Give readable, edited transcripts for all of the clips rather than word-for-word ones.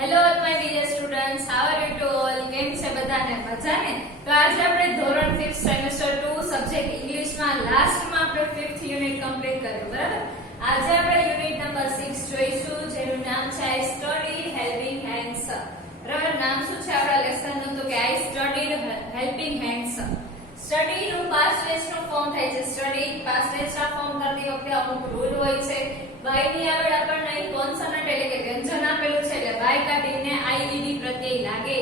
Hello my dear students, how are you to all? કેમ છે બધાને? મજા ને? તો આજે આપણે ધોરણ 5 સેમેસ્ટર 2 સબ્જેક્ટ ઇંગ્લિશમાં લાસ્ટમાં આપણે 5th યુનિટ કમ્પ્લીટ કર્યું, બરાબર? આજે આપણે યુનિટ નંબર 6 જોઈશું, જેનું નામ છે આઈ સ્ટડીડ હેલ્પિંગ હેન્ડ્સ. બરાબર? નામ શું છે આપણા લેસનનું? તો કે આઈ સ્ટડીડ હેલ્પિંગ હેન્ડ્સ. સ્ટડી નું પાસ્ટ ટેન્સ નું ફોર્મ થાય છે. સ્ટડી પાસ્ટ ટેન્સ ના ફોર્મ કરતી વખતે અમુક રૂલ હોય છે. બાય ની આગળ આપણને અહીં કોન્સોનન્ટ એટલે કે વ્યંજન આપેલું છે, એટલે બાય કાઢીને આઈઈડી પ્રત્યય લાગે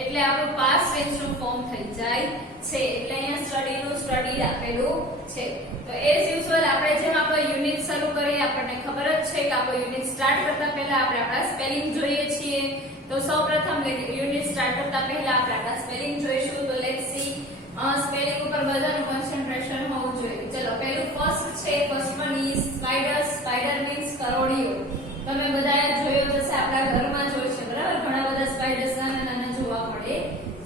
એટલે આપણું પાસ્ટ ટેન્સ નું ફોર્મ થઈ જાય છે. એટલે અહીંયા સ્ટડી નું સ્ટડી આપેલું છે. તો એઝ યુઝ્યુઅલ આપણે જેમ આપણો યુનિટ શરૂ કરીએ, આપણને ખબર જ છે કે આપણો યુનિટ સ્ટાર્ટ કરતા પહેલા આપણે આપણા સ્પેલિંગ જોઈએ છીએ. તો સૌપ્રથમ યુનિટ સ્ટાર્ટ કરતા પહેલા આપણે આપણા સ્પેલિંગ જોઈશું. તો લેટ્સ સી. સ્પેલિંગ ઉપર બધાનું કોન્સન્ટ્રેશન હોવું જોઈએ. ચલો, પહેલું ફર્સ્ટ છે. First one is spider. Spider means કરોડિયો. તમે બધાએ જોયો હશે, આપણા ઘરમાં જોઈ છે, બરાબર? ઘણા બધા સ્પાઈડર્સ નાના નાના જોવા મળે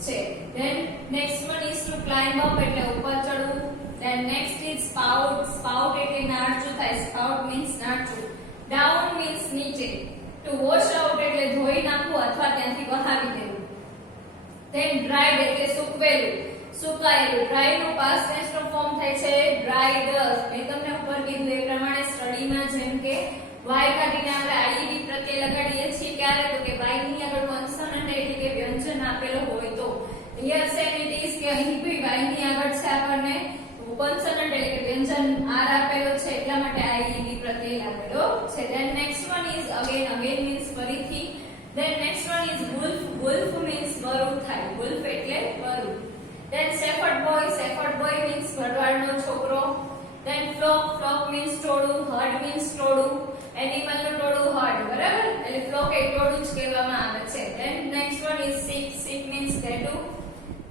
છે. Then next one is to climb up એટલે ઉપર ચડવું. Then next is spout. Spout એટલે નાળચું થાય. સ્પાઉટ મીન્સ નાળચું. ડાઉન મીન્સ નીચે. ટુ વોશ આઉટ એટલે ધોઈ નાખવું અથવા ત્યાંથી વહાવી દેવું. ધેન ડ્રાઈડ એટલે સૂકવેલું, સુકાયેલું. ડ્રાય નું પાસ્ટ ટેન્સ નું ફોર્મ થાય છે ડ્રાઈડ. મેં તમને ઉપર કીધું એ પ્રમાણે સ્ટડીમાં જેમ કે વાય કાઢીને આપણે આઈઈડી પ્રત્યય લગાડીએ છીએ, ક્યારે? તો કે વાય ની આગળ કોન્સોનન્ટ એટલે કે વ્યંજન આપેલો હોય તો. હિયર સેમ ઇટ ઇઝ કે અહીં ભી વાય ની આગળ છે આપણને કોન્સોનન્ટ એટલે કે વ્યંજન આર આપેલો છે, એટલા માટે આઈઈડી પ્રત્યય લાગેલો છે. Then next one is again. Again means ફરીથી. Then next one is wolf. Wolf means વરુ થાય. વુલ્ફ એટલે વરુ. Then shepherd boy. Shepherd boy means ભરવાડનો છોકરો. Then flock. Flock means ટોળું. herd means ટોળું. Animal નું ટોળું herd, બરાબર? એટલે flock એ ટોળું જ કહેવામાં આવે છે. Then next one is sick. Sick means ઘેટું.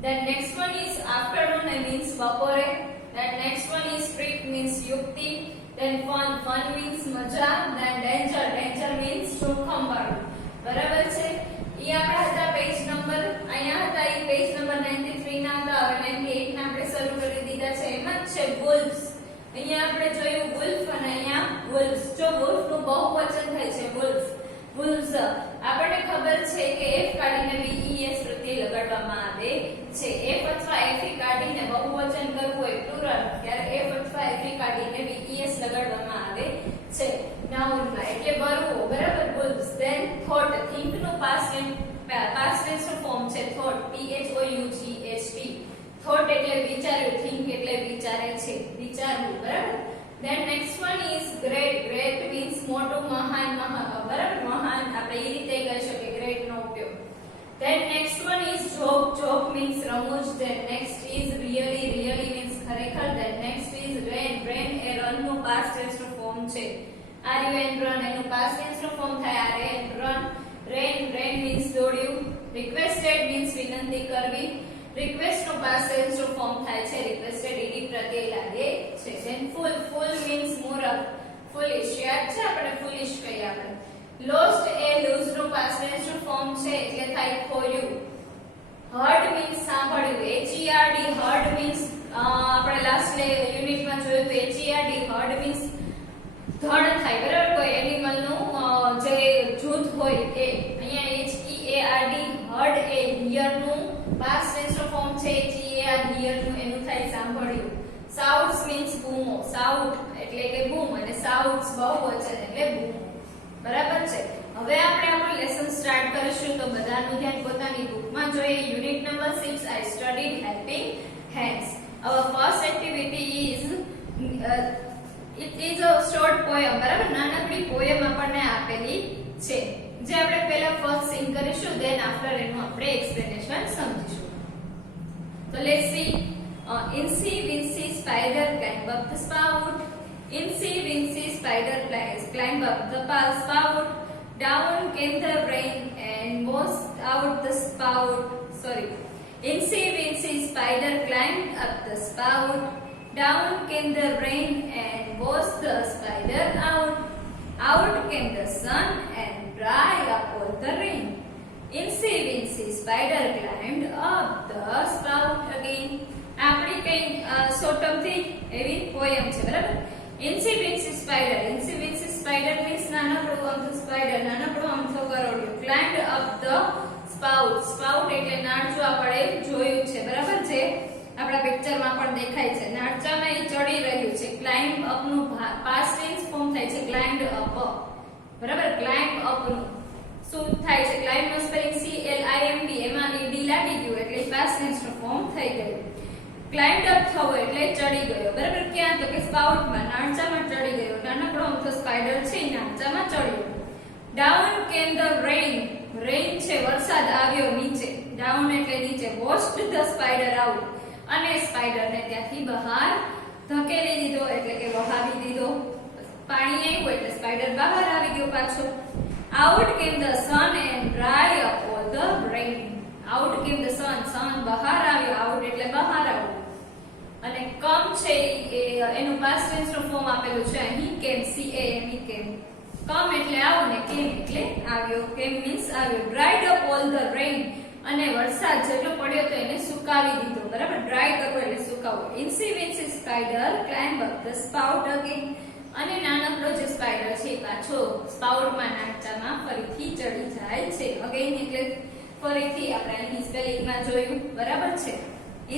Then next one is afternoon means બપોરે. Then next one is trick means યુક્તિ. Then fun. Fun means મજા. Then danger. Danger means જોખમ વાળું, બરાબર છે? ઈ આપણા હતા પેજ નંબર, અહીંયા હતા ઈ પેજ નંબર 93 ના હતા. હવે 98 ના આપણે શરૂ કરી દીધા છે. એમ જ છે wolves. અહીંયા આપણે જોયું wolf અને અહીંયા wolves. જો wolf નું બહુવચન થાય છે wolf. wolves. આપણને ખબર છે કે f કાઢીને ves પ્રત્યય લગાડવામાં આવે છે. f અથવા fe કાઢીને બહુવચન કરવું હોય પ્લુરલ, ત્યારે f અથવા fe કાઢીને ves લગાડવામાં આવે છે નાઉનમાં, એટલે વરવો, બરાબર? wolves. then thought. think નું પાસ્ટ ટેન્સ નું ફોર્મ છે thought. thought. thought એટલે વિચાર્યું. think એટલે વિચારે છે, વિચારવું, બરાબર? then next one is great. great means મોટું, મહાન, બરાબર? મહાન આપણે એ રીતે કહી શકીએ great નો ઉપયોગ. then next one is joke. joke means રમૂજ. then next is really. really means ખરેખર. then next is rain. rain A run નું પાસ્ટ ટેન્સ નું ફોર્મ છે. run એનું પાસ્ટ ટેન્સ નું ફોર્મ થાય run. rain means દોડ્યું. requested means વિનંતી કરવી. request નું પાસ્ટ ટેન્સ નું ફોર્મ થાય છે requested. ઈડી પ્રત્યય લાગે છે. then full. full means મૂરખ. foolish યાદ છે આપણે foolish કહીએ આપણે. lost એ lose નું પાસ્ટ ટેન્સ નું ફોર્મ છે એટલે થાય ખોયું. heard means સાંભળ્યું. herd. heard means આપણે લાસ્ટ યુનિટમાં જોયું હતું herd. heard means ધણ થાય, બરાબર? કોઈ એનિમલ નું જે જૂથ હોય એ. અહીંયા heard. heard એ હિયર નું પાસ્ટ ટેન્સ નું ફોર્મ છે હિયર નું, એનું થાય સાંભળ્યું. shouts means બૂમો. shout એટલે કે બૂમ અને shouts બહુવચન એટલે બૂમો, બરાબર છે? હવે આપણે આપણું લેસન સ્ટાર્ટ કરીશું. તો બધાનું ધ્યાન પોતાની બુકમાં જોઈએ. Unit number 6 I studied helping hands. our first activity is it is a short poem, બરાબર? નાનકડી પોએમ આપણને આપેલી છે, જે આપણે પહેલા ફર્સ્ટ સિંગ કરીશું, ધેન આફ્ટર એનું આપણે એક્સપ્લેનેશન સમજીશું. તો let's see. Incy Wincy Spider climb up the spout. Incy Wincy Spider climb up the spout. Down came the rain and washed out the spout. Sorry. Incy Wincy Spider climbed up the spout. Down came the rain and washed the spider out. Out came the sun and dried up all the rain. Incy Wincy Spider climbed up the spout again. આપણી કઈ short term થી એવી poem છે, બરાબર? Incy Wincy Spider. Incy Wincy Spider means નાનકડું અમથું spider, નાનકડું અમથો કરોડિયો. Climb up the spout. Spout એટલે નાળચું આપણે જોયું છે, બરાબર? જે આપણા પિક્ચરમાં પણ દેખાય છે. નાળચામાં એ ચડી રહ્યું છે. ક્લાઇમ્બ અપ નું પાસ્ટ ટેન્સ ફોર્મ થાય છે ક્લાઇમ્બ અપ, બરાબર? ક્લાઇમ્બ અપ નું શું થાય છે? ક્લાઇમ્બ નો સ્પેલિંગ CLIMB, એમાં ed લાગી ગયું એટલે પાસ્ટ ટેન્સ નું ફોર્મ થઈ ગયું. ક્લાઇમ્બ અપ થવો એટલે ચડી ગયો, બરાબર? ક્યાં? તો કે સ્પાઉટમાં, નાળચામાં ચડી ગયો. નાનકડો અમથો સ્પાઈડર છે નાળચામાં ચડ્યો. ડાઉન કેમ ધ રેઇન. રેઇન છે વરસાદ આવ્યો નીચે. ડાઉન એટલે નીચે. વોશ્ડ ધ સ્પાઈડર આઉટ, અને સ્પાઈડરને ત્યાંથી બહાર ધકેલી દીધો એટલે કે વહાવી દીધો. પાણી આવ્યું એટલે સ્પાઈડર બહાર આવી ગયો પાછો. આઉટ કેમ the sun and dry up all the rain. Out કેમ ધ સન, સન બહાર આવ્યો. આઉટ એટલે બહાર આવવું. અને કમ છે એનું પાસ્ટ ટેન્સ નું ફોર્મ આપેલું છે અહીં કેમ, CAME કેમ. કમ એટલે આવો ને કેમ એટલે આવ્યો. કેમ મીન્સ આવ્યો. Dried up all the rain, અને વરસાદ જેટલો પડ્યો તો એને સુકાવી દીધો, બરાબર? ડ્રાય કરવો એટલે સુકાવવો. Incy wincy spider climb up the spout again, અને નાનકડો જે સ્પાઈડર છે પાછો સ્પાઉટમાં, નાળચામાં ફરીથી ચડી જાય છે. અગેન એટલે ફરીથી આપણે અહીં સ્પેલિંગમાં જોયું, બરાબર છે?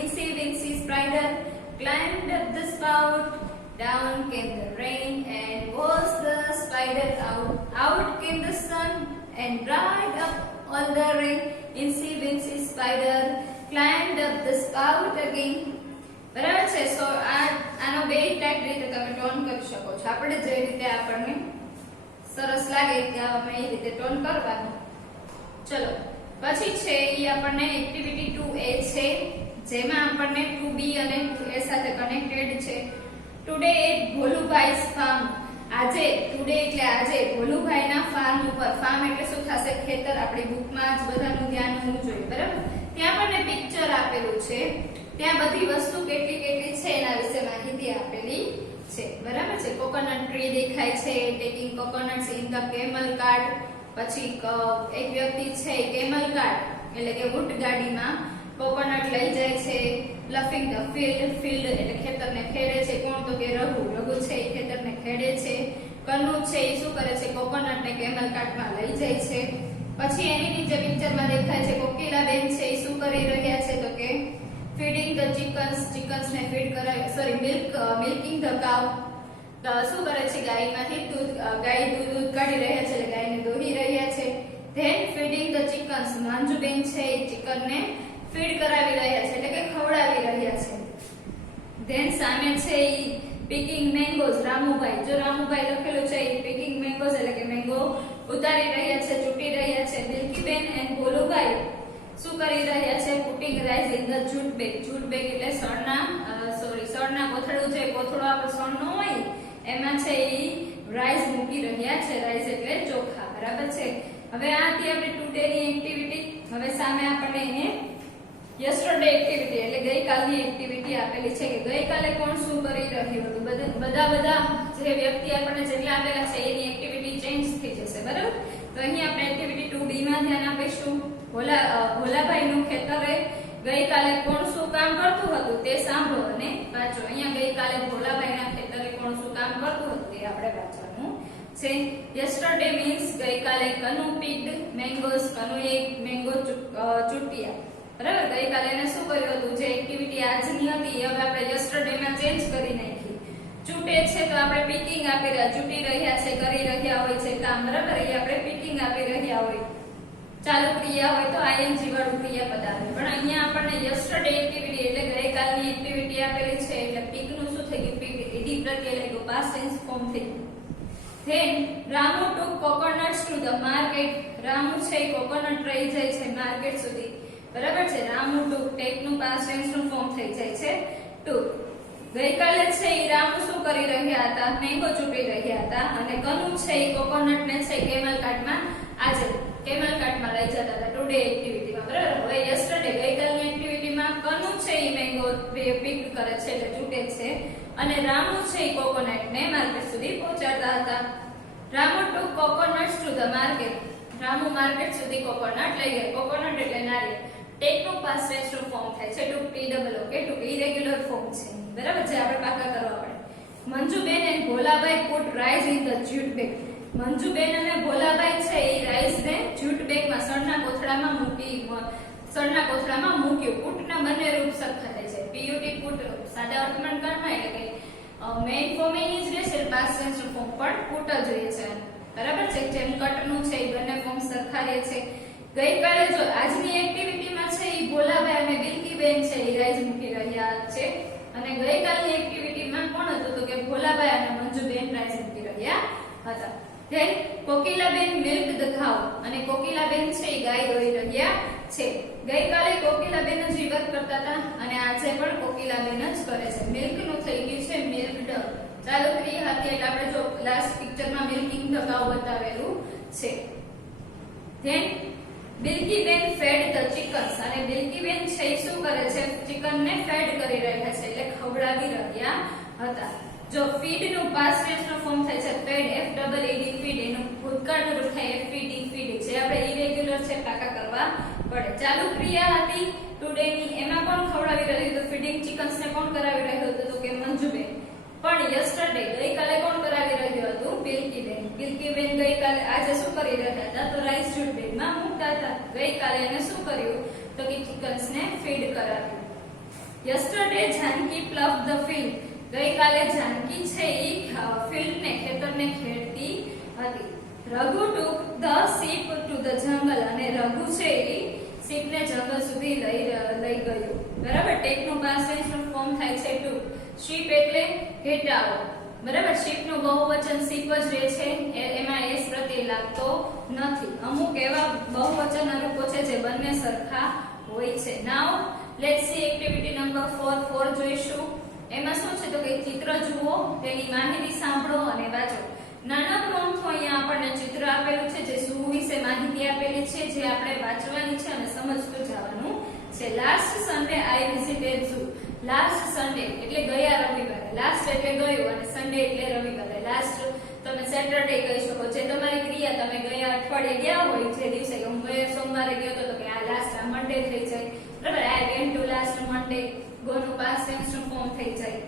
ઇન્સી wincy spider climbed up the spout, down came the rain and washed the spider out. Out came the sun and dried up all the rain. Incy wincy spider climbed up the spout again. બરાબર છે? સો આનો બે type રીતે તમે tone કરી શકો છો. આપણે જે રીતે આપણને સરસ લાગે ત્યાં એ રીતે ટોન કરવાનું. ચલો પછી છે એ આપણને એક્ટિવિટી 2A છે, જેમાં આપણને 2B અને 2A સાથે કનેક્ટેડ છે. Today at Bholubhai's farm. આજે, ટુડે એટલે આજે, ભોલુભાઈના ફાર્મ ઉપર. ફાર્મ એટલે શું થશે? ખેતર. આપણી બુકમાં જ બધાનું ધ્યાન હોવું જોઈએ, બરાબર? ત્યાં આપણને પિક્ચર આપેલું છે. ત્યાં બધી વસ્તુ કેટલી કેટલી છે એના વિશે માહિતી આપેલી છે, બરાબર છે? કોકોનટ ટ્રી દેખાય છે, taking coconuts in the camel cart. પછી એક વ્યક્તિ છે કેમલ કાર્ટ એટલે કે ઊંટ ગાડીમાં કોકોનટ લઈ જાય છે. Laughing the field. ફિલ્ડ એટલે ખેતરને ખેડે છે. કોણ? તો કે રઘુ. રઘુ છે એ ખેતરને ખેડે છે. કન્નુ છે એ શું કરે છે? કોકોનટને કેમલ કાર્ટમાં લઈ જાય છે. પછી એની નીચે પિક્ચરમાં દેખાય છે કોકિલાબેન છે એ શું કરી રહ્યા છે? તો કે ફીડિંગ ધ ચિકન્સ. ચિકન્સને ફીડ કરાવી, મિલ્કિંગ ધ કાઉ. શું કરે છે? ગાયમાંથી દૂધ, ગાય દૂધ કાઢી રહ્યા છે એટલે ગાયને દોહી રહ્યા છે. Then feeding the chickens. Manjuben છે એ ચિકનને ફીડ કરાવી રહ્યા છે એટલે કે ખવડાવી રહ્યા છે. ધેન સામે છે એ પિકિંગ મેંગોઝ. રામુભાઈ, જો રામુભાઈ લખેલું છે એ પિકિંગ મેંગોઝ એટલે કે મેંગો ઉતારી રહ્યા છે, ચૂંટી રહ્યા છે. મિલ્કીબેન એન્ડ ભોલુભાઈ શું કરી રહ્યા છે? Putting rice in the jute bag. Jute bag એટલે સળના કોથળું છે. કોથળો આપણો સળનો હોય એમાં છે એ રાઈસ મૂકી રહ્યા છે. રાઈસ એટલે ચોખા, બરાબર છે? હવે આ હતી આપણી ટુડે ની એક્ટિવિટી. હવે સામે આપણને એને યસ્ટરડે એક્ટિવિટી એટલે ગઈકાલની એક્ટિવિટી આપેલી છે કે ગઈકાલે કોણ શું કરી રહ્યું હતું. બધા જે વ્યક્તિ આપણને જેટલા આપેલા છે એની એક્ટિવિટી ચેન્જ થઈ જશે, બરાબર? તો અહીં આપણે એક્ટિવિટી 2B માં ધ્યાન આપીશું. ભોલાભાઈનું ખેતરે ગઈકાલે કોણ શું કામ કરતું હતું તે સાંભળો અને વાંચો. અહીંયા ગઈકાલે ભોલાભાઈના ખેતરે કોણ શું કામ કરતું હતું તે આપણે વાંચવાનું છે. યસ્ટરડે મીન્સ ગઈકાલે. કનુ પીક્ડ મેંગોઝ. કનુએ મેંગો ચૂંટ્યા, બરાબર? ગઈકાલે એને શું કર્યું હતું? જે એક્ટિવિટી આજની હતી એ હવે આપણે યસ્ટરડે માં ચેન્જ કરી નાખી. ચૂંટે છે તો આપણે પીકિંગ આપી રહ્યા, ચૂંટી રહ્યા છે, કરી રહ્યા હોય છે કામ, બરાબર? એ આપણે પીકિંગ આપી રહ્યા હોય. ચાલુ ક્રિયા હોય તો ING વાળું ક્રિયાપદ આવે. પણ અહીંયા આપણને યસ્ટરડે એક્ટિવિટી એટલે ગઈકાલની એક્ટિવિટી આપેલી છે એટલે પીક નું શું થઈ ગયું? પીક એડી પ્રત્યય લાગ્યું, પાસ્ટ ટેન્સ ફોર્મ થઈ ગયું. Then Ramu took coconuts to the market. Ramu છે કોકોનટ લઈ જાય છે માર્કેટ સુધી, બરાબર છે? રામુ ટુક ટેક નું પાસ્ટ ટેન્સ નું ફોર્મ થઈ જાય છે ટુક. ગઈકાલે છે એ રામુ શું કરી રહ્યા હતા? મેંગો ચૂંટી રહ્યા હતા. અને કનુ છે એ કોકોનટ ને છે કેમલ કાર્ટમાં, આજે કેમલ કાર્ટમાં લઈ જતા હતા ટુડે એક્ટિવિટીમાં, બરાબર? હવે યસ્ટરડે ગઈકાલની એક્ટિવિટીમાં કનુ છે એ મેંગો પિક કરે છે એટલે ચૂંટે છે, અને રામુ છે એ કોકોનટ ને માર્કેટ સુધી પહોંચાડતા હતા. Ramu took coconuts to the market. Ramu market સુધી કોકોનટ લઈ ગયા. કોકોનટ એટલે નારિયેળ. ટેક નું પાસ્ટ ટેન્સ નું ફોર્મ થાય છે to TOOK. To irregular form છે, બરાબર? જે આપણે પાકા કરવા પડે. Manjuben and Bholabhai put rice in the jute bag. Manjuben અને ભોલાભાઈ છે એ રાઈસ ને જૂટ બેગ કોથળામાં મૂકી, સળના કોથળામાં મૂક્યું. પુટના બંને રૂપ સરખા થાય છે. પીયુટી પુટ સાદા વર્તમાનકાળમાં એટલે કે મેઇન ફોર્મ એની જ રહેશે, પાસ્ટ ટેન્સ ફોર્મ પણ પુટ જ રહે છે. બરાબર છે. જેમ કટનું છે એ બંને ફોર્મ સરખા રહે છે. ગઈકાલે જો આજની એક્ટિવિટીમાં છે એ ભોલાભાઈ અને બિલકીબેન છે એ રાઈઝ મૂકી રહ્યા છે, અને ગઈકાલની એક્ટિવિટીમાં કોણ હતું તો કે ભોલાભાઈ અને મંજુબેન રાઈઝ મૂકી રહ્યા હતા. ધેન કોકિલાબેન મિલ્ક ધ ઘાવ, અને કોકિલાબેન છે એ ગાય દોઈ રહ્યા છે. ગઈકાલે કોકિલાબેન જ વર્ક કરતા હતા અને આજે પણ કોકિલાબેન જ કરે છે. મિલ્ક નું થઈ ગયું છે મિલ્કડ. ચાલો ક્રિયા હતી એટલે આપણે જો લાસ્ટ પિક્ચરમાં મિલ્કિંગ ધ કાઉ બતાવેલું છે. Then Bilkiben fed the chickens, અને બિલકીબેન છે એ શું કરે છે ચિકનને ફેડ કરી રહ્યા છે એટલે ખવડાવી રહ્યા હતા. જો ફીડ નું પાસ્ટ ટેન્સ નો ફોર્મ થાય છે ફેડ, એફ ડબલ એડી ફીડ, એનું ભૂતકાળનું રૂપ થાય એફઈડી ફીડ. જે આપણે ઇરેગ્યુલર છે પાકા કરવા પડે. ચાલુ ક્રિયા હતી ટુડે ની, એમાં કોણ ખવડાવી રહ્યું હતું ફીડિંગ ચિકન્સ ને કોણ કરાવી રહ્યું હતું તો કે મંજુબેન. પણ યસ્ટરડે ગઈકાલે કોણ કરાવી રહ્યું હતું બિલકીબેન. બિલકીબેન ગઈકાલે આજે શું કરી રહ્યા હતા તો રાઈસ જૂટ બેગમાં મૂકતા હતા. ગઈકાલે એને શું કર્યું તો કે ચિકન્સ ને ફીડ કરાવ્યું. Yesterday Janki plough the field, ગઈકાલે જાનકી છે એ ફિલ્ડ ને ખેતરને ખેડતી હતી. Raghu took the sheep to the jungle, અને રઘુ છે એ શીપ ને જંગલ સુધી લઈ ગયો. બરાબર. ટેક નું પાસ્ટ ટેન્સ નું ફોર્મ થાય છે ટુ. શીપ એટલે ઘેટાઓ. બરાબર. શીપ નું બહુવચન શીપ જ રહે છે, એમાં એસ પ્રત્યય લાગતો નથી. અમુક એવા બહુવચનના રૂપો છે જે બંને સરખા હોય છે. નાઉ લેટ્સ સી એક્ટિવિટી નંબર 4 જોઈશું. એમાં શું છે તો કે ચિત્ર જુઓ, તેની માહિતી સાંભળો અને વાંચો. નાનકડું અમથું અહીંયા આપણને ચિત્ર આપેલું છે જે શું વિશે માહિતી આપેલી છે, જે આપણે વાંચવાની છે અને સમજતું જવાનું છે. Last Sunday I visited zoo. Last Sunday એટલે ગયા રવિવારે, લાસ્ટ એટલે ગયું અને સન્ડે એટલે રવિવારે. લાસ્ટ તમે સેટરડે કહી શકો. જે તમારી ક્રિયા તમે ગયા અઠવાડિયે ગયા હોય, જે દિવસે હું ગયા સોમવારે ગયો તો કે આ લાસ્ટ આ મંડે થઈ જાય. બરાબર. I went to last Monday, go નું પાસ્ટ ટેન્સ નું ફોર્મ થઈ જાય.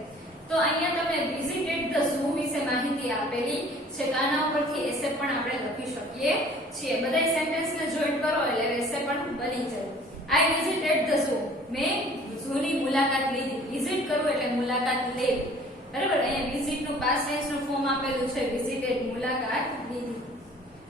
તો અહીંયા તમે વિઝિટેડ ધ ઝૂ વિશે માહિતી આપેલી છે. આના ઉપરથી એસે પણ આપણે લખી શકીએ છીએ. બધા સેન્ટેન્સને જોઈન્ટ કરો એટલે એસે પણ બની જાય. આઈ વિઝિટેડ ધ ઝૂ, મેં ઝૂની મુલાકાત લીધી. વિઝિટ કરવું એટલે મુલાકાત લેવી. બરાબર. અહીંયા વિઝિટ નું પાસ્ટ ટેન્સ નું ફોર્મ આપેલું છે વિઝિટેડ, મુલાકાત લીધી.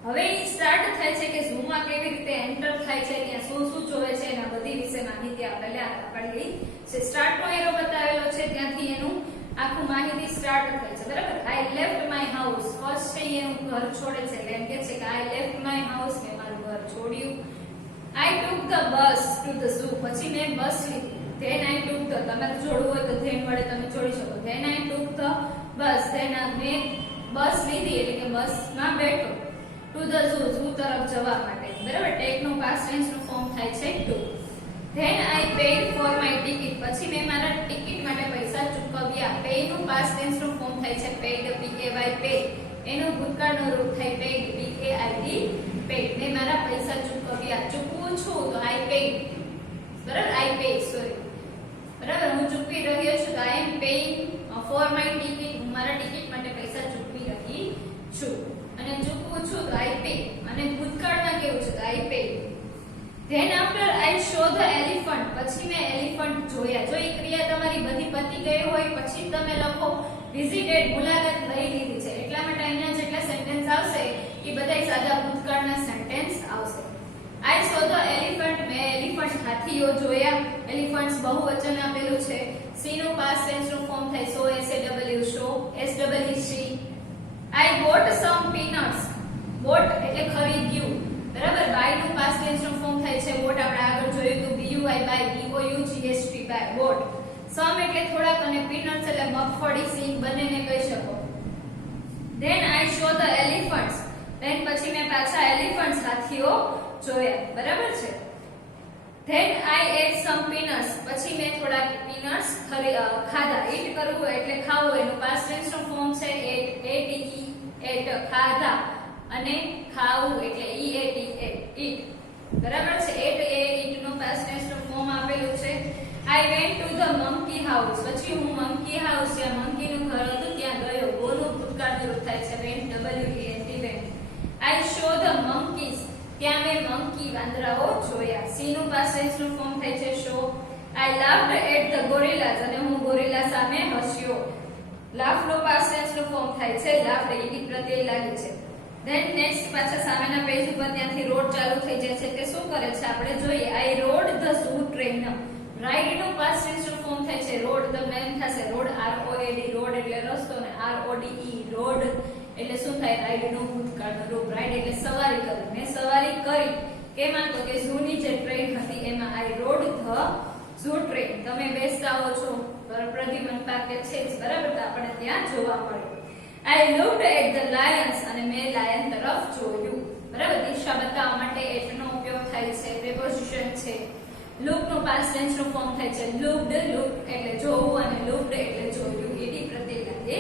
હવે એ સ્ટાર્ટ થાય છે કે ઝૂમાં કેવી રીતે એન્ટર થાય છે, ત્યાં શું શું જોવે છે, એના બધી વિશે માહિતી આપેલી છે. સ્ટાર્ટ નો એરો બતાવેલો છે, ત્યાંથી એનું આખું માહિતી સ્ટાર્ટ થાય છે. બરાબર. I left my house, first છે એનું ઘર છોડે છે એટલે એમ કે છે કે આઈ લેફ્ટ માય હાઉસ, મેં મારું ઘર છોડ્યું. I took the bus to the zoo, પછી મેં બસ લીધી. ધેન આઈ ટુક ધ, તમારે જોડવું હોય તો ધેન વડે તમે જોડી શકો. Then I took the bus, then મેં બસ લીધી એટલે કે બસમાં બેઠો. ટુ ધ ઝૂ, ઝૂ તરફ જવા માટે. બરાબર. ટેક નું પાસ્ટ ટેન્સ નું ફોર્મ થાય છે took. Then I paid for my ticket, પછી મેં મારા ટિકિટ માટે પૈસા ચૂકવ્યા. પે નું પાસ્ટ ટેન્સ નું ફોર્મ થાય છે પેડ, PAY પેડ. એનું ભૂતકાળનું રૂપ થાય પેડ, PAID પેડ. મેં મારા પૈસા ચૂકવ્યા. ચૂકવું છું તો આઈ પેડ. બરાબર. આઈ પે, સોરી. બરાબર. હું ચૂકવી રહ્યો છું તો આઈ એમ પેઇંગ ફોર માય ટિકિટ, હું મારા ટિકિટ માટે પૈસા ચૂકવી રહી છું. અને ચૂકવું છું તો આઈ પે, અને ભૂતકાળમાં કેવું છે તો I pay. Then after I saw the elephant, પછી મેં એલિફન્ટ જોયા. જો એ ક્રિયા તમારી બધી પતી ગઈ હોય પછી તમે લખો વિઝિટેડ, મુલાકાત લઈ લીધી છે. એટલા માટે અહીંયા જેટલા સેન્ટેન્સ આવશે એ બધા સાદા ભૂતકાળના સેન્ટેન્સ આવશે. આઈ સો ધ એલિફન્ટ, મેં એલિફન્ટ હાથીઓ જોયા. એલિફન્ટ્સ બહુવચન આપેલું છે. સી નું પાસ્ટ ટેન્સ નું ફોર્મ થાય saw, SAW saw, SEE see. I bought some peanuts, bought એટલે ખરીદ્યું. બરાબર. બાય નું પાસ્ટ ટેન્સ નું ફોર્મ થાય છે બોટ, આપણે આગળ જોયું તો BUY buy, BOUGHT buy, bought. Some એટલે થોડાક અને પીનટ્સ એટલે મગફળી, સિંગ બંનેને કહી શકો. Then I saw the elephants, then પછી મેં પાછા એલિફન્ટ્સ હાથીઓ જોયા. બરાબર છે. Then I ate some peanuts, પછી મેં થોડાક પીનટ્સ ખાધા. ઈટ કરવું એટલે ખાવું, એનું પાસ્ટ ટેન્સ નું ફોર્મ છે એટ, ખાધા. અને ખાવું એટલે ઈટ. બરાબર છે. એટ એ ઈટ નું પાસ્ટ ટેન્સ નું ફોર્મ આપેલું છે. I went to the monkey house, પછી હું મંકી હાઉસ, જ્યાં મંકી નું ઘર હતું ત્યાં ગયો. ગો નું ભૂતકાળનું રૂપ થાય છે vent, WENT vent. I saw the monkeys, ત્યાં મેં મંકી મંકી વાંદરાઓ જોયા. સી નું પાસ્ટ ટેન્સ નું ફોર્મ થાય છે saw. I laughed at the gorillas અને હું ગોરિલા સામે હસ્યો. લાફ નો પાસ્ટ ટેન્સ નું ફોર્મ થાય છે લાફ્ડ, ઈડી પ્રત્યય લાગે છે. ધેન નેક્સ્ટ પાછા સામેના પેજ ઉપર ત્યાંથી રોડ ચાલુ થઈ જાય છે કે શું કરે છે આપણે જોઈએ. I rode the zoo train. Ride નું પાસ્ટ ટેન્સ નું ફોર્મ થાય છે રોડ. તમને એમ થશે રોડ ROAD રોડ એટલે રસ્તો ને RODE રોડ એટલે શું થાય રાઈડ નું ભૂતકાળનું રૂપ. રાઈડ એટલે સવારી કરી. મેં સવારી કરી કેમાં તો કે ઝૂ ની જે ટ્રેન હતી એમાં. આઈ રોડ ધ ઝૂ ટ્રેન. તમે બેસતા હો છો પ્રદ્યુમન પાર્ક છે જ બરાબર, તો આપણે ત્યાં જોવા મળ્યું. આઈ લુક્ડ એટ ધ લાયન્સ અને મેં લાયન તરફ જોયું બરાબર. દિશા બતાવવા માટે એટ નો ઉપયોગ થાય છે, પ્રિપોઝિશન છે. લુક નું પાસ્ટ ટેન્સ નું ફોર્મ થાય છે લુક્ડ. લુક એટલે જોવું અને લુક્ડ એટલે જોયું, ઈડી પ્રત્યય લાગે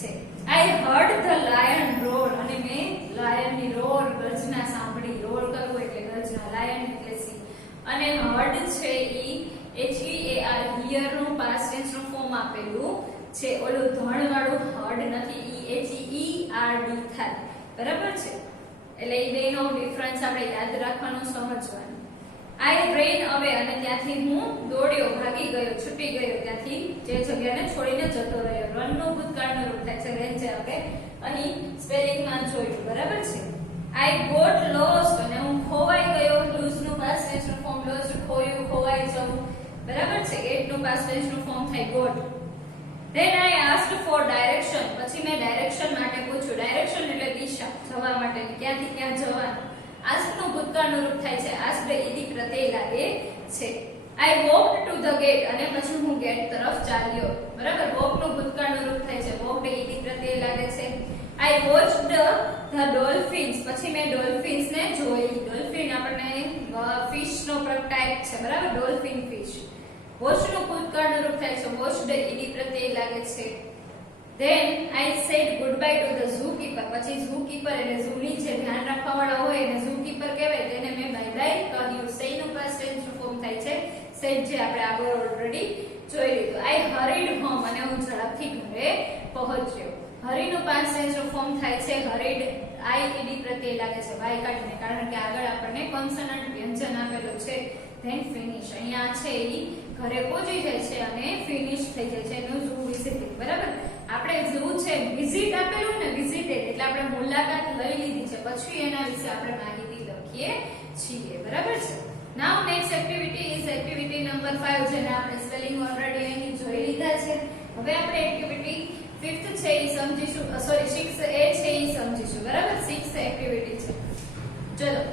છે. I heard the lion roar અને મેં લાયન ની રોર ગર્જના સાંભળી. રોર કરવું એટલે ગર્જના, લાયન એટલે સિંહ. અને હર્ડ છે ઈ HEAR હિયર નું પાસ્ટ ટેન્સ નું ફોર્મ આપેલું છે. ઓલું ધણ વાળું હર્ડ નથી, HERD થાય બરાબર છે. એટલે એ બેનો ડિફરન્સ આપણે યાદ રાખવાનું, સમજવાનું. આઈ રેન અવે અને ત્યાંથી હું દોડ્યો, ભાગી ગયો, છૂટી ગયો ત્યાંથી, જે જગ્યાને છોડીને જતો રહ્યો. રન નું ભૂતકાળનું રૂપ થાય છે રેન, જે આપણે અહીં સ્પેલિંગમાં જોયું બરાબર છે. આઈ ગોટ લોસ્ટ અને હું ખોવાઈ ગયો. લૂઝ નું પાસ્ટ ટેન્સ નું ફોર્મ લોસ્ટ, ખોયું, ખોવાઈ જવું બરાબર છે. ગેટ નું પાસ્ટ ટેન્સ નું ફોર્મ થાય got. Then I asked for direction. પછી મેં ડાયરેક્શન માટે પૂછ્યું. ડાયરેક્શન એટલે દિશા, જવા માટે, ક્યાંથી ક્યાં જવાનું. asked નું ભૂતકાળનું રૂપ થાય છે asked, ઈડી પ્રત્યય લાગે છે. I walked to the gate અને પછી હું ગેટ તરફ ચાલ્યો બરાબર. walk નું ભૂતકાળનું રૂપ થાય છે walked, ઈડી પ્રત્યય લાગે છે. I watched the dolphins. પછી મેં ડોલ્ફિન્સ ને જોઈ. ડોલ્ફિન આપણને ફિશ નો ટાઈપ છે બરાબર, ડોલ્ફિન ફિશ. વોચ નું ભૂતકાળનું રૂપ થાય છે વોચ્ડ, ઈડી પ્રત્યય લાગે છે. Then I said goodbye to the zookeeper. પછી zookeeper એટલે zoo ની જે ધ્યાન રાખવા વાળા હોય એને zookeeper કહેવાય, તેને મેં બાય બાય કહ્યું. say નું past tense નું ફોર્મ થાય છે said, જે આપણે આગળ ઓલરેડી જોઈ લીધું. I hurried home અને હું ઝડપથી ઘરે પહોંચ્યો. hurry નું past tense નું ફોર્મ થાય છે hurried, I ઈડી પ્રત્યય લાગે છે y કાઢીને, કારણ કે આગળ આપણને કન્સોનન્ટ વ્યંજન આપેલું છે. then finish અહીંયા છે ઈ ઘરે પહોંચી જાય છે અને ફિનિશ થઈ જાય છે એનું ઝૂ વિઝિટિંગ બરાબર. આપણે ઝૂ છે વિઝિટ આપેલું ને, વિઝિટેડ એટલે આપણે મુલાકાત લઈ લીધી છે, પછી એના વિશે આપણે માહિતી લખીએ છીએ બરાબર છે. Now next activity is activity number 5, જેને આપણે સ્પેલિંગ ઓલરેડી અહીં જોઈ લીધા છે. હવે આપણે એક્ટિવિટી 5th છે એ સમજીશું, સોરી 6A છે એ સમજીશું બરાબર. 6th એક્ટિવિટી છે. ચલો,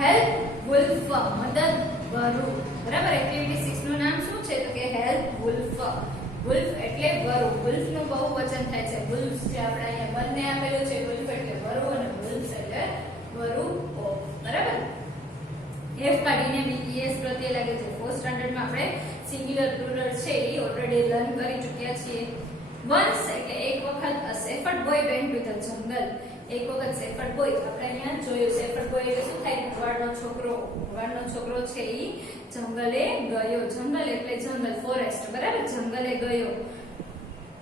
હેલ્પ વુલ્ફ, મદદ વરુ બરાબર. એક્ટિવિટી 6 નું નામ શું છે તો કે હેલ્પ વુલ્ફ. વુલ્ફ એટલે વરુ. વુલ્ફ નું બહુવચન થાય છે વુલ્ફ્સ, જે આપણે અહીંયા બંને આપેલું છે. વુલ્ફ એટલે વરુ અને વુલ્ફ્સ એટલે વરુઓ બરાબર. એફ કાઢીને બીએસ પ્રત્યય લાગે છે. 4th સ્ટાન્ડર્ડ માં આપણે સિંગ્યુલર પ્લુરલ છે એ ઓલરેડી લર્ન કરી ચૂક્યા છીએ. વન્સ એટલે એક વખત a shepherd boy went to the jungle. એક વખત shepherd boy આપણે અહીંયા જોયું. shepherd boy એટલે શું થાય? ભગવાડનો છોકરો. ભગવાડનો છોકરો છે ઈ જંગલે ગયો. જંગલ એટલે જંગલ, ફોરેસ્ટ બરાબર. જંગલે ગયો.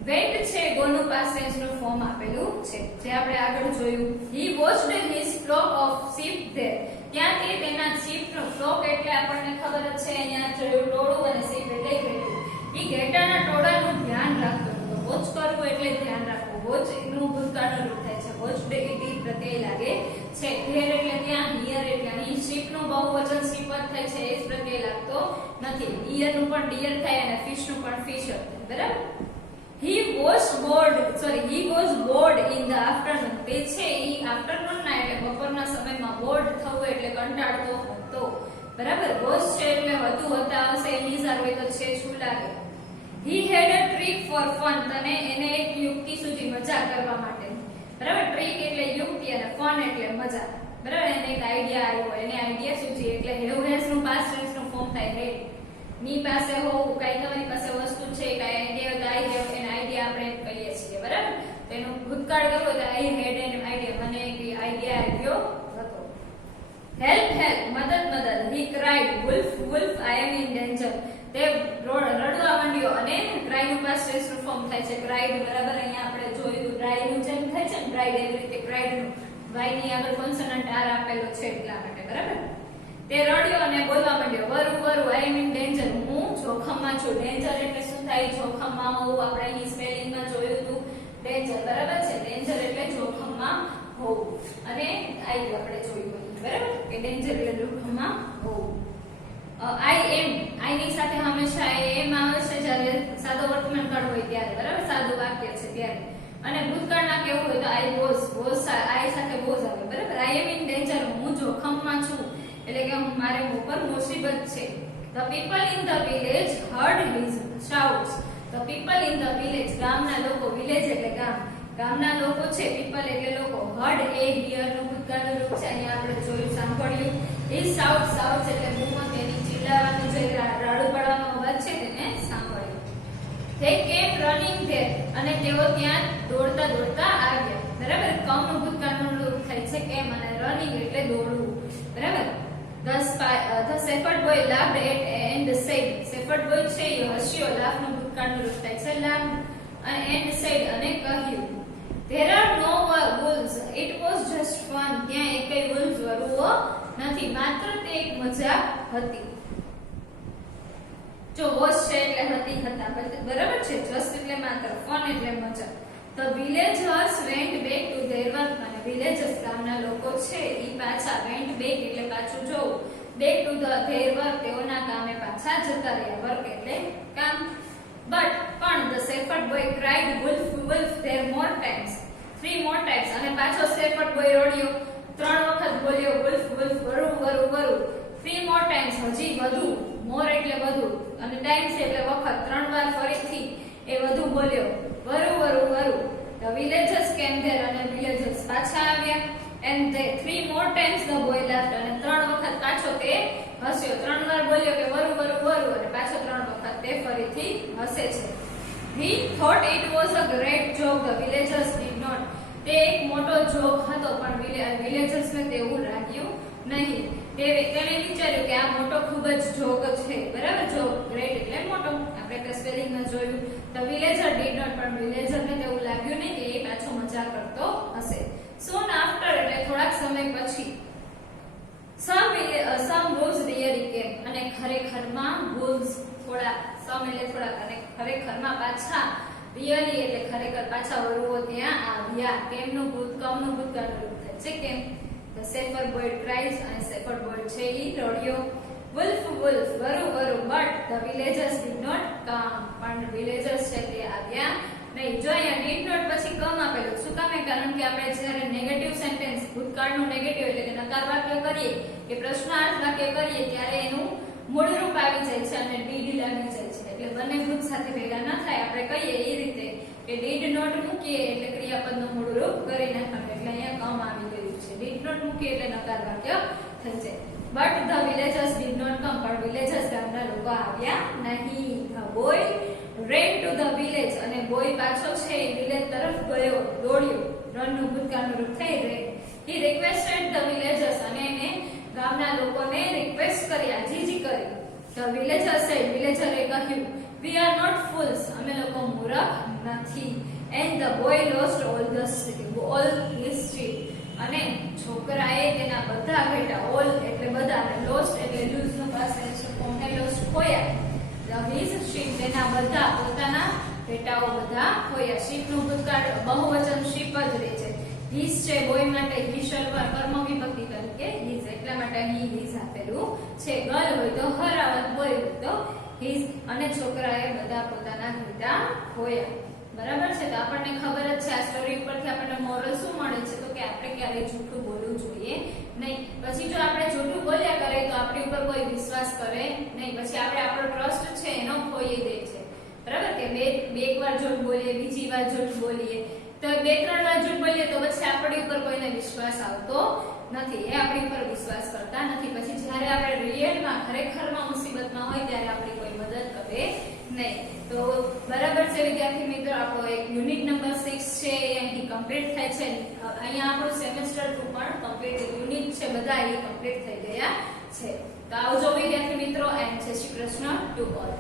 went છે go નું past tense નું ફોર્મ આપેલું છે, જે આપણે આગળ જોયું. he watched his flock of sheep there. ત્યાંથી તેના sheep નો flock એટલે આપણને ખબર જ છે અહીંયા જોયું ટોળું, અને sheep એટલે ઘેટું. ઈ ઘેટાના ટોળાનું ધ્યાન રાખતો હતો. વોચ કરવું એટલે ધ્યાન રાખવું. વોચ નું ભૂતકાળનું રૂપ થાય છે વોચ્ડ, ઈડી પ્રત્યય લાગે છે. here એટલે ત્યાં, here એટલે અહીં. sheep નું બહુવચન sheep જ થાય છે, એ પ્રત્યય લાગતો નથી. deer નું પણ deer થાય અને fish નું પણ fish જ થાય બરાબર. he was bored in the afternoon. તે છે ઈ afternoon ના એટલે બપોરના સમયમાં bored થવું એટલે કંટાળતો હતો બરાબર. was છે એટલે હતું, હતા આવશે, નિઝાર હોય તો છે શું લાગે. he had a trick for fun. તને એને એક યુક્તિ સૂજી મજા કરવા માટે બરાબર. ટ્રીક એટલે યુક્તિ અને ફન એટલે મજા બરાબર. એને એક આઈડિયા આવ્યો, એને આઈડિયા સૂજી એટલે have has નું past tense નું ફોર્મ થાય had. ની પાસે હોવું, કઈ તમારી પાસે વસ્તુ છે, કઈ આઈડિયા હોય તો આઈ હેવ, એનો આઈડિયા આપણે કહીએ છીએ બરાબર. તેનો ભૂતકાળ કરવો તો આઈ હેડ એન આઈડિયા, મને એક આઈડિયા આવ્યો હતો. હેલ્પ હેલ્પ, મદદ મદદ. He cried wolf wolf I am in danger. તે રડવા માંડ્યો અને ક્રાઇડ નું પાસ્ટ ટેન્સ નું ફોર્મ થાય છે ક્રાઇડ બરાબર. અહીંયા આપણે જોયું ડ્રાઈ નું જેમ થાય છે ને બ્રાઇડ, એવી રીતે ક્રાઇડ નું વાય ની આગળ કોન્સોનન્ટ આર આપેલો છે એટલા માટે બરાબર. તે રડ્યો અને બોલવા માંડ્યો, વરુ વરુ આઈ એમ ઇન ડેન્જર, હું જોખમમાં છું. ડેન્જર એટલે શું થાય? જોખમમાં હોવું. આપણે અહીં સ્પેલિંગમાં જોયું હતું ડેન્જર, બરાબર છે? ડેન્જર એટલે જોખમમાં હોવું. અને આઈ આપણે જોયું હતું, બરાબર? કે ડેન્જર એટલે જોખમમાં હોવું. આઈ એમ, આઈ ની સાથે હંમેશા એમ આવે છે જ્યારે સાદો વર્તમાન કાળ હોય ત્યારે, બરાબર? સાદું વાક્ય છે ત્યારે. અને ભૂતકાળના કેવું હોય તો આઈ વોઝ આઈ સાથે વોઝ આવે, બરાબર? આઈ એમ ઇન ડેન્જર, હું જોખમમાં છું એટલે કે મારે ઉપર મુસીબત છે. The people in the village heard his shouts. The people in the village, ગામના લોકો, village એટલે ગામ, ગામના લોકો છે, people એટલે લોકો. heard એ હિયર નું ભૂતકાળનું રૂપ છે, અહીંયા આપણે જોયું, સાંભળ્યું. his shouts એટલે બૂમો, તેની ચિલ્લાવાનું જે રાડું પાડવાનો અવાજ છે તેને સાંભળ્યું. they came running there, અને તેઓ ત્યાં દોડતા દોડતા આવ્યા, બરાબર? કમનું ભૂતકાળનું રૂપ થાય છે કેમ, અને રનિંગ એટલે દોડવું, બરાબર? The shepherd boy laughed and said, shepherd boy છે એ હસ્યો, laugh નું ભૂતકાળનું રૂપ થાય છે laughed, and said અને કહ્યું, there are no wolves, it was just fun. ત્યાં એકેય wolves વરુઓ નથી, માત્ર તે એક મજાક હતી. જો વોઝ છે એટલે હતી, હતા, બરાબર છે? જસ્ટ એટલે માત્ર, ફન એટલે મજાક. The villagers went back to their work, અને villagers ગામના લોકો છે ઈ પાછા, went back એટલે પાછું જવું, back to their work તેઓના કામે પાછા જતા રહ્યા, work એટલે કામ. પણ the shepherd boy cried wolf wolf there more times, 3 more times, અને પાછો shepherd boy રડ્યો, 3 વખત બોલ્યો wolf wolf, વરુ વરુ વરુ, 3 more times હજી વધુ, more એટલે વધુ, અને times એટલે વખત, 3 વાર ફરીથી એ વધુ બોલ્યો, વરુ વરુ વરુ. The villagers came there, અને villagers પાછા આવ્યા, and they 3 more times the boy laughed, અને 3 વખત પાછો તે હસ્યો, 3 વાર બોલ્યો કે વરુ વરુ વરુ, અને પાછો 3 વખત તે ફરીથી હસે છે. He thought it was a great joke, the villagers did not. તે એક મોટો જોક હતો, પણ villagers ને તેવું લાગ્યું નહીં. તેણે વિચાર્યું કે આ મોટો ખૂબ જ જોક છે, બરાબર? જોક, ગ્રેટ એટલે મોટો, આપણે સ્પેલિંગમાં જોયું. The villager did not, પણ villager ને તેવું લાગ્યું નહીં કે એ પાછો મજાક કરતો હશે. Soon after એટલે થોડાક સમય પછી some wolves really came, અને ખરેખરમાં wolves થોડા, some એટલે થોડાક, અને ખરેખરમાં પાછા, really એટલે ખરેખર પાછા વરુઓ ત્યાં આવ્યા. કમનું ભૂતકાળનું રૂપ થાય છે કેમ. The shepherd boy cries, અને shepherd boy છે ઈ રડ્યો, wolf wolf, વરુ વરુ, but the villagers did not come, પણ villagers છે તે આવ્યા નહીં. જો અહીંયા did not પછી કમ આપેલું, શું કામ? કારણ કે આપણે જ્યારે નેગેટિવ સેન્ટેન્સ, ભૂતકાળનું નેગેટિવ એટલે કે નકાર વાક્ય કરીએ કે પ્રશ્નાર્થ વાક્ય કરીએ ત્યારે એનું મૂળ રૂપ આવી જાય છે અને did લાગી જાય છે, એટલે બંને ભૂત સાથે ભેગા ન થાય. આપણે કહીએ એ રીતે કે did not મૂકીએ એટલે ક્રિયાપદનું મૂળ રૂપ કરી નાખવાનું, એટલે અહીંયા કમ આવી ગયું છે. did not મૂકીએ એટલે નકાર વાક્ય થઈ જાય. But the villagers did not come, પણ villagers ગામના લોકો આવ્યા નહીં. The boy ran to the village, અને boy પાછો છે એ village તરફ ગયો, દોડ્યો, run નું ભૂતકાળનું રૂપ થઈ ran. He requested the villagers, અને એને ગામના લોકોને રિક્વેસ્ટ કરી, અરજી કરી. The villager said, villager એ કહ્યું, we are not fools, અમે લોકો મૂર્ખ નથી. And the boy lost all his sheep, અને છોકરાએ તેના બધા ઘેટા, all એટલે બધા, lost એટલે lose નો પાસ છે, કોને lost ખોયા, his sheep તેના બધા, પોતાના ઘેટાઓ બધા ખોયા. sheep નું ભૂતકાળ બહુવચન sheep જ રહે છે. his છે બોય માટે, he શરૂઆત કર્મ વિભક્તિ તરીકે his, એટલા માટે અહીં his આપેલું છે. ગર્લ હોય તો her આવે, બોય હોય તો his, અને છોકરાએ બધા પોતાના ઘેટા ખોયા, બરાબર છે? તો આપણને ખબર જ છે આ સ્ટોરી ઉપરથી આપણને મોરલ શું મળે છે, તો કે આપણે ક્યારેય જૂઠું બોલવું જોઈએ નહીં. પછી જો આપણે જૂઠું બોલ્યા કરે તો આપણી ઉપર કોઈ વિશ્વાસ કરે નહીં, પછી આપણે આપણો ટ્રસ્ટ છે એનો ખોઈ દે છે, બરાબર? કે બે એક વાર જૂઠ બોલીએ, બીજી વાર જૂઠ બોલીએ, તો 2-3 વાર જૂઠ બોલીએ તો પછી આપણી ઉપર કોઈને વિશ્વાસ આવતો નથી, એ આપણી ઉપર વિશ્વાસ કરતા નથી. પછી જ્યારે આપણે રિયલમાં ખરેખરમાં મુસીબતમાં હોય ત્યારે આપણી કોઈ મદદ કરે નહીં. તો બરાબર છે વિદ્યાર્થી મિત્રો, આપણો એક યુનિટ નંબર 6 છે એ અહીં કમ્પ્લીટ થાય છે. અહીંયા આપણું સેમેસ્ટર 2 પણ કમ્પ્લીટ, યુનિટ છે બધા એ કમ્પ્લીટ થઈ ગયા છે. તો આવજો વિદ્યાર્થી મિત્રો, એન્ડ જય શ્રી કૃષ્ણ ટુ ઓલ.